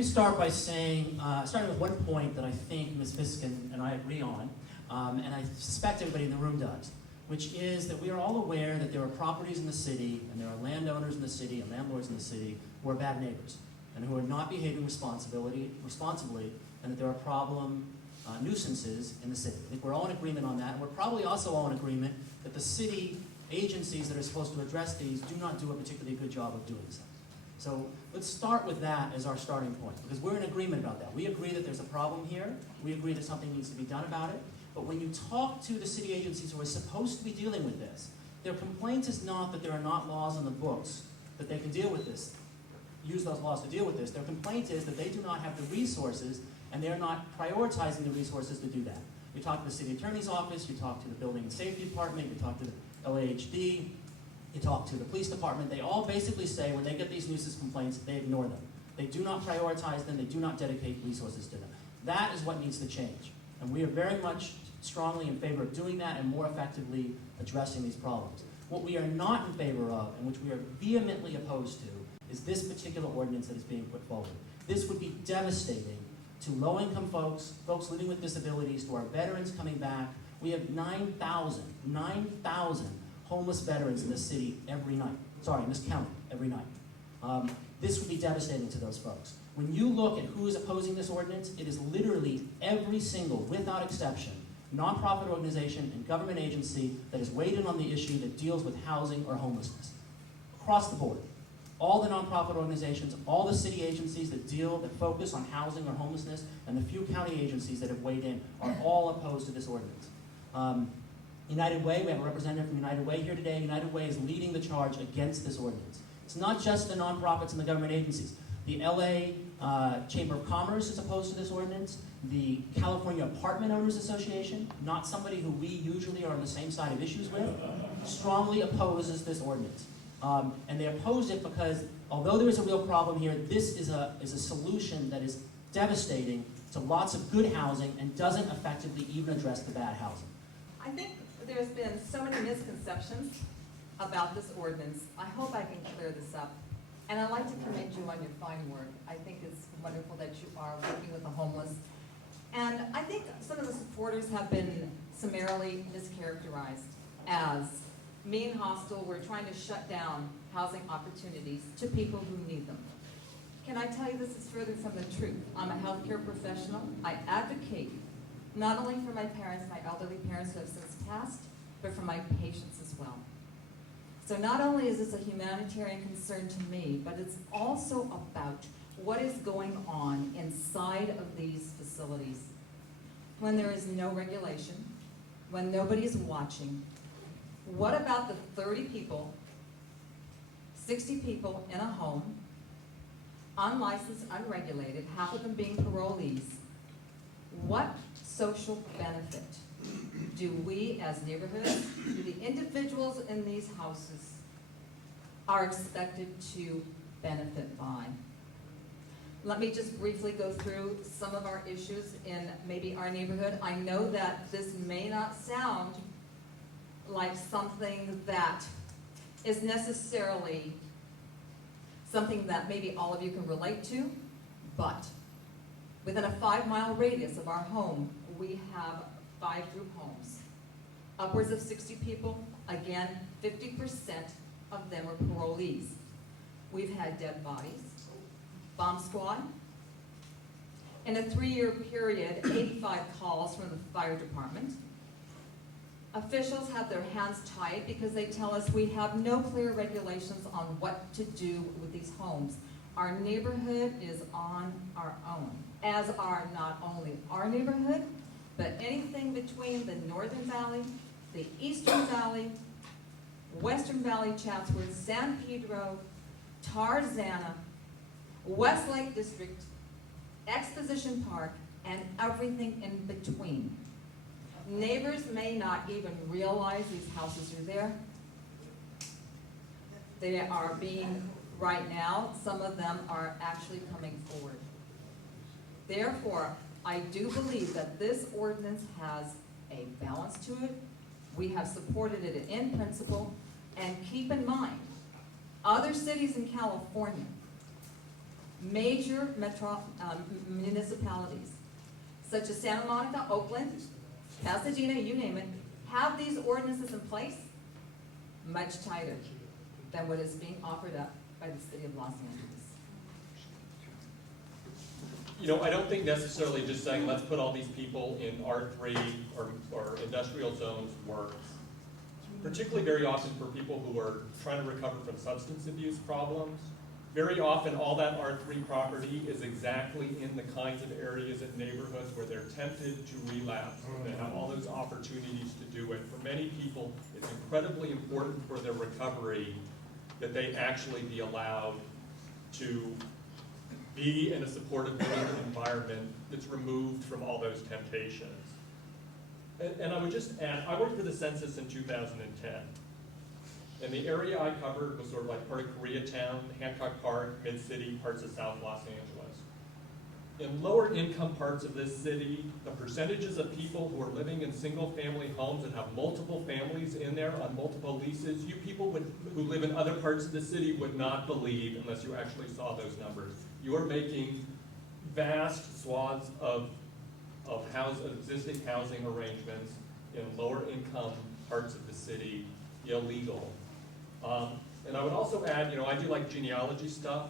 me start by saying, starting with one point that I think Ms. Fiskin and I agree on, and I suspect everybody in the room does, which is that we are all aware that there are properties in the city, and there are landowners in the city, and landlords in the city who are bad neighbors, and who are not behaving responsibly, and that there are problem nuisances in the city. I think we're all in agreement on that, and we're probably also all in agreement that the city agencies that are supposed to address these do not do a particularly good job of doing so. So let's start with that as our starting point, because we're in agreement about that. We agree that there's a problem here. We agree that something needs to be done about it. But when you talk to the city agencies who are supposed to be dealing with this, their complaint is not that there are not laws on the books that they can deal with this, use those laws to deal with this. Their complaint is that they do not have the resources, and they're not prioritizing the resources to do that. You talk to the city attorney's office, you talk to the building and safety department, you talk to the LAHD, you talk to the police department. They all basically say when they get these nuisance complaints, they ignore them. They do not prioritize them, they do not dedicate resources to them. That is what needs to change. And we are very much strongly in favor of doing that and more effectively addressing these problems. What we are not in favor of, and which we are vehemently opposed to, is this particular ordinance that is being put forward. This would be devastating to low-income folks, folks living with disabilities, to our veterans coming back. We have 9,000 homeless veterans in this city every night. Sorry, in this county every night. This would be devastating to those folks. When you look at who is opposing this ordinance, it is literally every single, without exception, nonprofit organization and government agency that has weighed in on the issue that deals with housing or homelessness. Across the board. All the nonprofit organizations, all the city agencies that focus on housing or homelessness, and the few county agencies that have weighed in are all opposed to this ordinance. United Way, we have a representative from United Way here today. United Way is leading the charge against this ordinance. It's not just the nonprofits and the government agencies. The LA Chamber of Commerce is opposed to this ordinance. The California Apartment Owners Association, not somebody who we usually are on the same side of issues with, strongly opposes this ordinance. And they oppose it because, although there is a real problem here, this is a solution that is devastating to lots of good housing and doesn't effectively even address the bad housing. I think there's been so many misconceptions about this ordinance. I hope I can clear this up. And I'd like to commend you on your fine work. I think it's wonderful that you are working with the homeless. And I think some of the supporters have been summarily mischaracterized as mean, hostile. We're trying to shut down housing opportunities to people who need them. Can I tell you this is further from the truth? I'm a healthcare professional. I advocate not only for my parents, my elderly parents who have since passed, but for my patients as well. So not only is this a humanitarian concern to me, but it's also about what is going on inside of these facilities when there is no regulation, when nobody is watching. What about the 30 people, 60 people in a home, unlicensed, unregulated, half of them being parolees? What social benefit do we as neighborhoods, do the individuals in these houses are expected to benefit by? Let me just briefly go through some of our issues in maybe our neighborhood. I know that this may not sound like something that is necessarily something that maybe all of you can relate to, but within a 5-mile radius of our home, we have 5 group homes. Upwards of 60 people, again, 50% of them are parolees. We've had dead bodies, bomb squad. In a 3-year period, 85 calls from the fire department. Officials have their hands tied because they tell us we have no clear regulations on what to do with these homes. Our neighborhood is on our own, as are not only our neighborhood, but anything between the Northern Valley, the Eastern Valley, Western Valley, Chatsworth, San Pedro, Tarzana, Westlake District, Exposition Park, and everything in between. Neighbors may not even realize these houses are there. They are being, right now, some of them are actually coming forward. Therefore, I do believe that this ordinance has a balance to it. We have supported it in principle, and keep in mind, other cities in California major municipalities, such as Santa Monica, Oakland, Pasadena, you name it, have these ordinances in place much tighter than what is being offered up by the city of Los Angeles. You know, I don't think necessarily just saying, let's put all these people in R3 or industrial zones works. Particularly very often for people who are trying to recover from substance abuse problems. Very often all that R3 property is exactly in the kinds of areas and neighborhoods where they're tempted to relapse. They have all those opportunities to do it. For many people, it's incredibly important for their recovery that they actually be allowed to be in a supportive environment that's removed from all those temptations. And I would just add, I worked for the census in 2010. And the area I covered was sort of like part of Koreatown, Hancock Park, Mid-City, parts of South Los Angeles. In lower income parts of this city, the percentages of people who are living in single family homes and have multiple families in there on multiple leases, you people who live in other parts of the city would not believe unless you actually saw those numbers. You are making vast swaths of existing housing arrangements in lower income parts of the city illegal. And I would also add, you know, I do like genealogy stuff.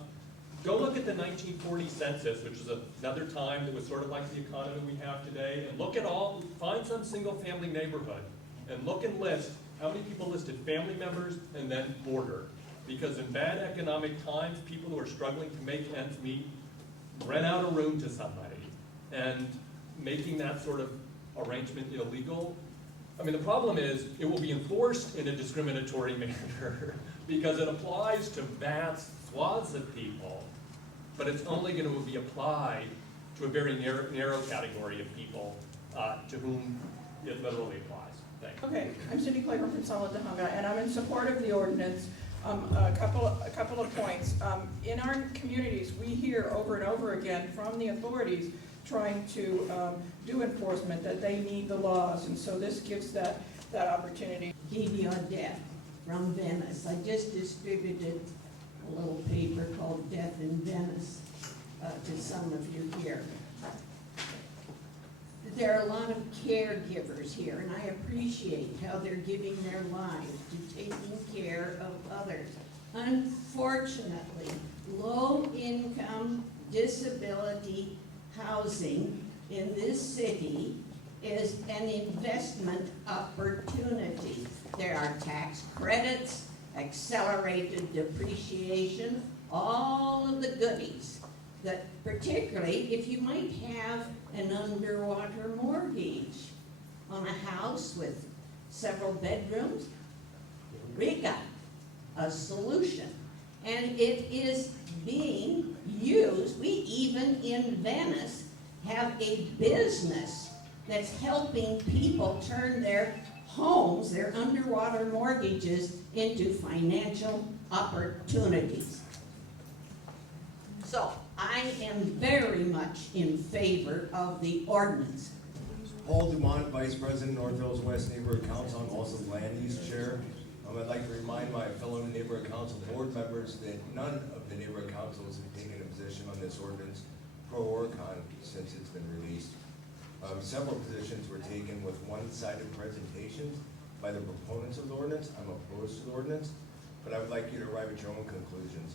Go look at the 1940 census, which is another time that was sort of like the economy we have today, and look at find some single family neighborhood, and look and list how many people listed family members and then border. Because in bad economic times, people who are struggling to make ends meet rent out a room to somebody. And making that sort of arrangement illegal, I mean, the problem is it will be enforced in a discriminatory manner because it applies to vast swaths of people, but it's only going to be applied to a very narrow category of people to whom it literally applies. Thanks. Okay, I'm Cindy Claiborne from Salatahunga, and I'm in support of the ordinance. A couple of points. In our communities, we hear over and over again from the authorities trying to do enforcement that they need the laws, and so this gives that opportunity. Give you a Death from Venice. I just distributed a little paper called Death in Venice to some of you here. There are a lot of caregivers here, and I appreciate how they're giving their lives to taking care of others. Unfortunately, low-income disability housing in this city is an investment opportunity. There are tax credits, accelerated depreciation, all of the goodies that, particularly if you might have an underwater mortgage on a house with several bedrooms, we got a solution. And it is being used. We even in Venice have a business that's helping people turn their homes, their underwater mortgages, into financial opportunities. So I am very much in favor of the ordinance. Paul Dumont, Vice President, North Hills West Neighborhood Council. I'm also Land Use Chair. I'd like to remind my fellow Neighborhood Council board members that none of the Neighborhood Councils have taken a position on this ordinance, pro or con, since it's been released. Several positions were taken with one-sided presentations by the proponents of the ordinance. I'm opposed to the ordinance, but I would like you to arrive at your own conclusions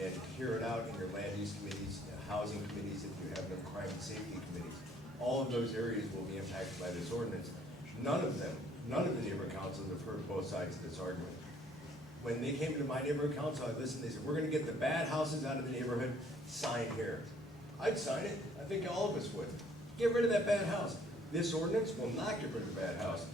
and hear it out in your land use committees, housing committees, if you have them, crime and safety committees. All of those areas will be impacted by this ordinance. None of the neighborhood councils have heard both sides of this argument. When they came into my neighborhood council, I listened, they said, we're gonna get the bad houses out of the neighborhood, sign here. I'd sign it, I think all of us would. Get rid of that bad house. This ordinance will not get rid of the bad house.